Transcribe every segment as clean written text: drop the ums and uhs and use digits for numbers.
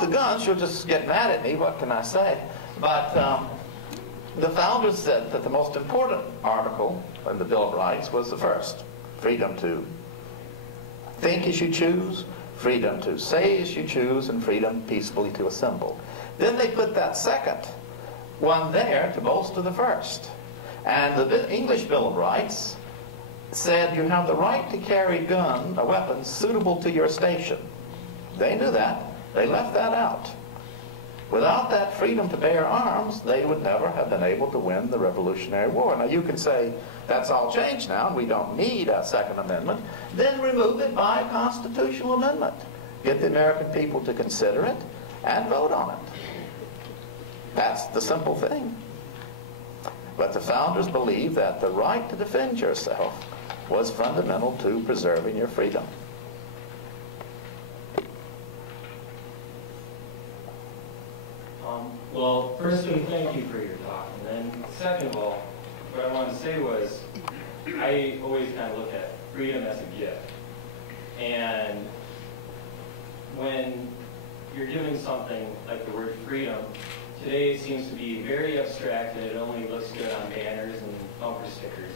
want the guns, you'll just get mad at me. What can I say? But the founders said that the most important article in the Bill of Rights was the first. Freedom to think as you choose, freedom to say as you choose, and freedom peacefully to assemble. Then they put that second one there to bolster the first. And the English Bill of Rights said you have the right to carry a weapon suitable to your station. They knew that. They left that out. Without that freedom to bear arms, they would never have been able to win the Revolutionary War. Now you can say, that's all changed now, and we don't need a Second Amendment. Then remove it by a constitutional amendment. Get the American people to consider it and vote on it. That's the simple thing. But the founders believed that the right to defend yourself was fundamental to preserving your freedom. Well, firstly, thank you for your talk. And then, second of all, what I wanted to say was, I always kind of look at freedom as a gift. And when you're doing something like the word freedom, today it seems to be very abstract and it only looks good on banners and bumper stickers.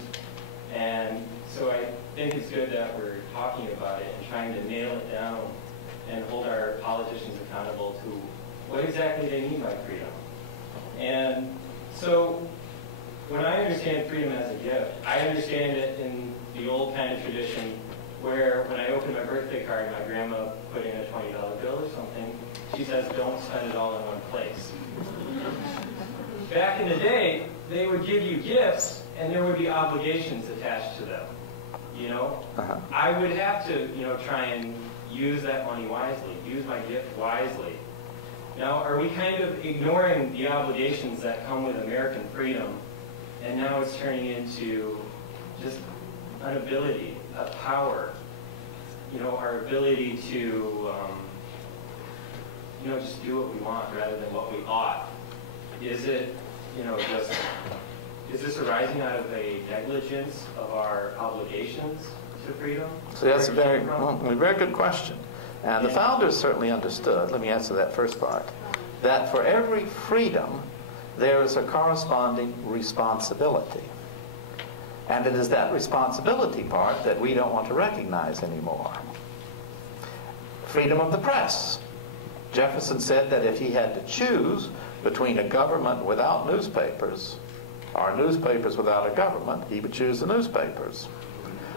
And so I think it's good that we're talking about it and trying to nail it down and hold our politicians accountable to what exactly they mean by freedom. And so when I understand freedom as a gift, I understand it in the old kind of tradition where when I open my birthday card, my grandma put in a $20 bill or something, she says, don't spend it all in one place. Back in the day, they would give you gifts and there would be obligations attached to them. You know, I would have to, try and use that money wisely, use my gift wisely. Now, are we kind of ignoring the obligations that come with American freedom, and now it's turning into just an ability, a power, our ability to, just do what we want rather than what we ought? Is it, is this arising out of a negligence of our obligations to freedom? So that's a very good question. And the founders certainly understood, let me answer that first part, that for every freedom, there is a corresponding responsibility. And it is that responsibility part that we don't want to recognize anymore. Freedom of the press. Jefferson said that if he had to choose between a government without newspapers or newspapers without a government, he would choose the newspapers.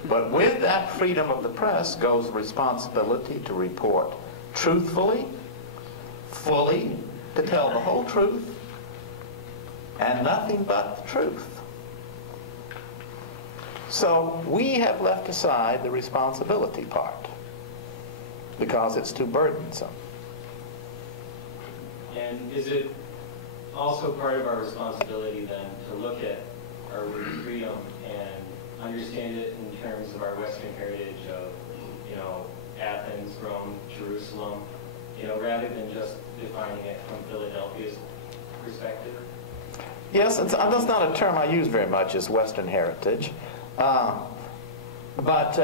But with that freedom of the press goes the responsibility to report truthfully, fully, to tell the whole truth, and nothing but the truth. So we have left aside the responsibility part because it's too burdensome. And is it also part of our responsibility then to look at our freedom and understand it in terms of our Western heritage of, Athens, Rome, Jerusalem, rather than just defining it from Philadelphia's perspective? Yes, that's not a term I use very much, is Western heritage. But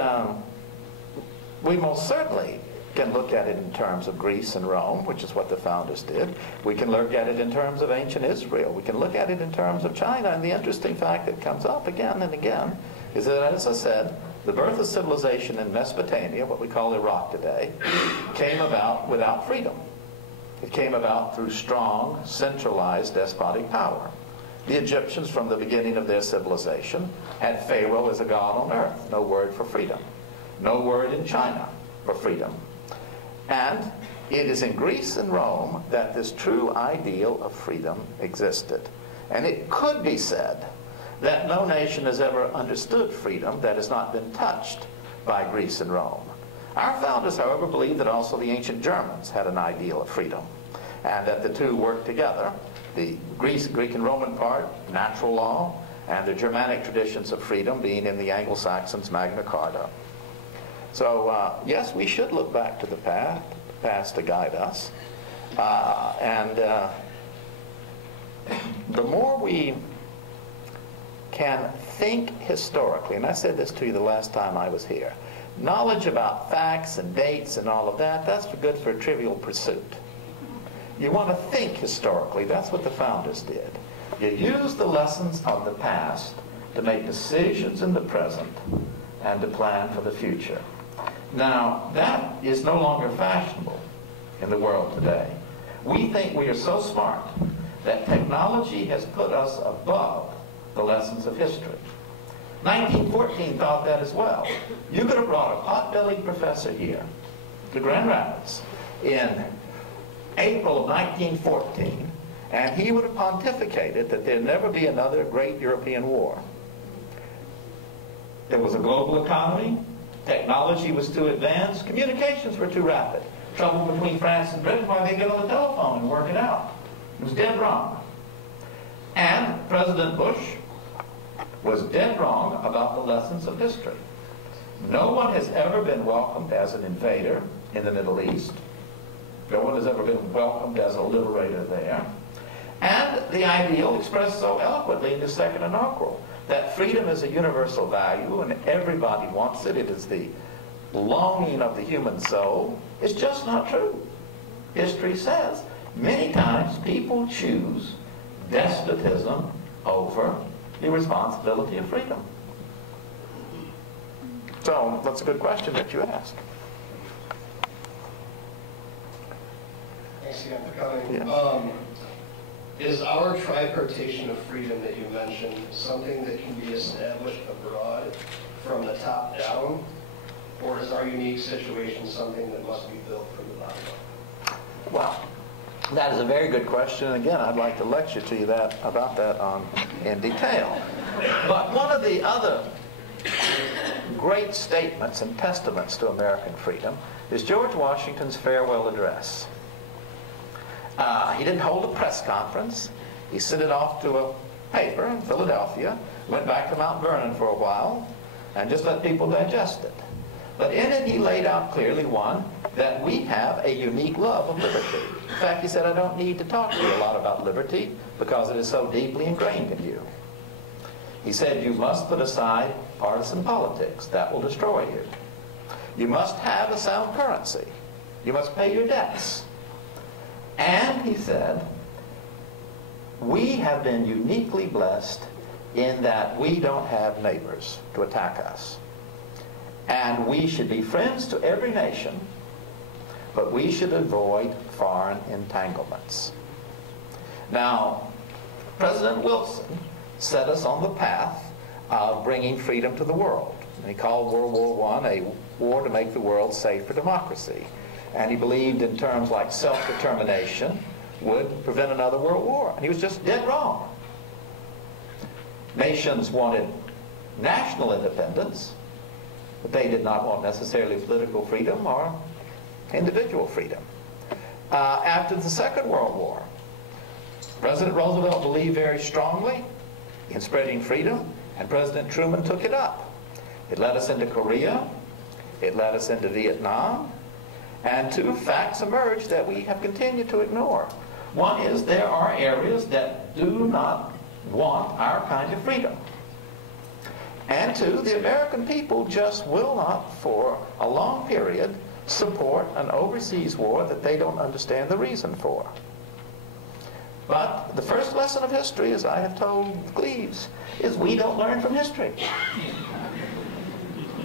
we most certainly can look at it in terms of Greece and Rome, which is what the founders did. We can look at it in terms of ancient Israel. We can look at it in terms of China. And the interesting fact that comes up again and again is that, as I said, the birth of civilization in Mesopotamia, what we call Iraq today, came about without freedom. It came about through strong, centralized despotic power. The Egyptians, from the beginning of their civilization, had Pharaoh as a god on earth. No word for freedom. No word in China for freedom. And it is in Greece and Rome that this true ideal of freedom existed. And it could be said that no nation has ever understood freedom that has not been touched by Greece and Rome. Our founders, however, believe that also the ancient Germans had an ideal of freedom, and that the two worked together. The Greek and Roman part, natural law, and the Germanic traditions of freedom being in the Anglo-Saxons' Magna Carta. So, yes, we should look back to the past to guide us. And the more we can think historically, and I said this to you the last time I was here, knowledge about facts and dates and all of that, that's good for a trivial pursuit. You want to think historically. That's what the founders did. You use the lessons of the past to make decisions in the present and to plan for the future. Now, that is no longer fashionable in the world today. We think we are so smart that technology has put us above the lessons of history. 1914 thought that as well. You could have brought a pot-bellied professor here to Grand Rapids in April of 1914, and he would have pontificated that there'd never be another great European war. There was a global economy, technology was too advanced, communications were too rapid. Trouble between France and Britain, why they get on the telephone and work it out. It was dead wrong. And President Bush was dead wrong about the lessons of history. No one has ever been welcomed as an invader in the Middle East. No one has ever been welcomed as a liberator there. And the ideal expressed so eloquently in the second inaugural, that freedom is a universal value and everybody wants it. It is the longing of the human soul. It's just not true. History says many times people choose despotism over the responsibility of freedom. So that's a good question that you asked. Thanks again for coming. Yeah. Is our tripartition of freedom that you mentioned something that can be established abroad from the top down? Or is our unique situation something that must be built from the bottom up? Well, that is a very good question. And again, I'd like to lecture to you about that in detail. But one of the other great statements and testaments to American freedom is George Washington's farewell address. He didn't hold a press conference. He sent it off to a paper in Philadelphia, went back to Mount Vernon for a while, and just let people digest it. But in it, he laid out clearly, one, that we have a unique love of liberty. In fact, he said, I don't need to talk to you a lot about liberty because it is so deeply ingrained in you. He said, you must put aside partisan politics. That will destroy you. You must have a sound currency. You must pay your debts. And he said, we have been uniquely blessed in that we don't have neighbors to attack us. And we should be friends to every nation, but we should avoid foreign entanglements. Now, President Wilson set us on the path of bringing freedom to the world. And he called World War I a war to make the world safe for democracy. And he believed in terms like self-determination would prevent another world war. And he was just dead wrong. Nations wanted national independence, but they did not want necessarily political freedom or individual freedom. After the Second World War, President Roosevelt believed very strongly in spreading freedom, and President Truman took it up. It led us into Korea. It led us into Vietnam. And two facts emerged that we have continued to ignore. One is there are areas that do not want our kind of freedom. And two, the American people just will not, for a long period, support an overseas war that they don't understand the reason for. But the first lesson of history, as I have told Cleves, is we don't learn from history.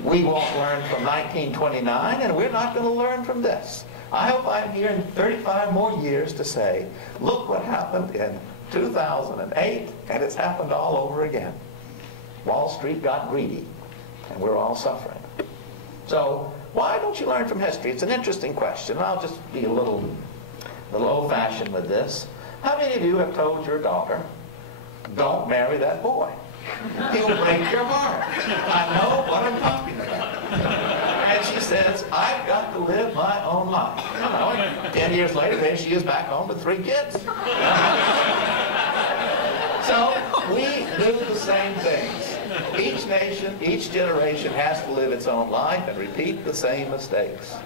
We won't learn from 1929, and we're not going to learn from this. I hope I'm here in 35 more years to say, look what happened in 2008, and it's happened all over again. Wall Street got greedy, and we're all suffering. So why don't you learn from history? It's an interesting question. I'll just be a little old-fashioned with this. How many of you have told your daughter, don't marry that boy? He will break your heart. I know what I'm talking about. And she says, I've got to live my own life. You know, 10 years later, there she is back home with 3 kids. So we do the same things. Each nation, each generation has to live its own life and repeat the same mistakes.